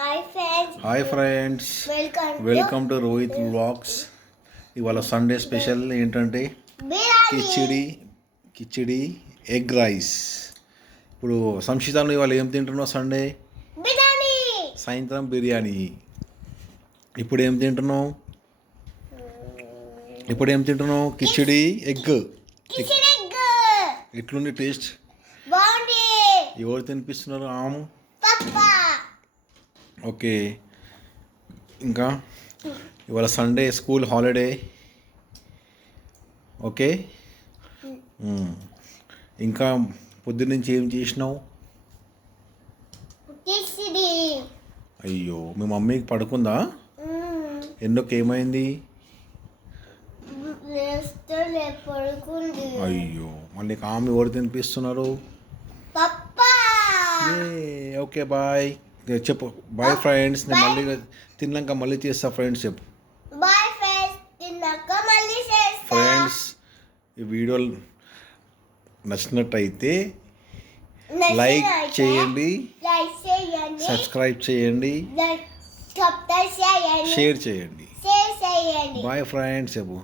Hi friends, welcome to Rohit vlogs. ఇవాళ Sunday special ఏంటంటే khichdi egg rice. ఇప్పుడు సంక్షితాలు ఇవాళ ఏం తింటున్నావు? సండే సాయంత్రం బిర్యానీ. ఇప్పుడు ఏం తింటున్నావు? కిచిడి ఎగ్. ఎట్లుంది టేస్ట్? ఎవరు తినిపిస్తున్నారు? ఆము. ఓకే, ఇంకా ఇవాళ సండే, స్కూల్ హాలిడే. ఓకే, ఇంకా పొద్దున్నుంచి ఏం చేసినావు? అయ్యో, మీ మమ్మీకి పడుకుందా? ఎందుకు, ఏమైంది? అయ్యో, మళ్ళీ ఆమె ఎవరు తినిపిస్తున్నారు? ఓకే, బాయ్ చెప్పు. Bye friends. నేను మళ్ళీ తిన్నాక మళ్ళీ చేస్తా. ఫ్రెండ్స్ చెప్పు. ఫ్రెండ్స్, ఈ వీడియో నచ్చినట్టయితే లైక్ చేయండి, సబ్స్క్రైబ్ చేయండి, షేర్ చేయండి. బాయ్ ఫ్రెండ్స్ చెప్పు.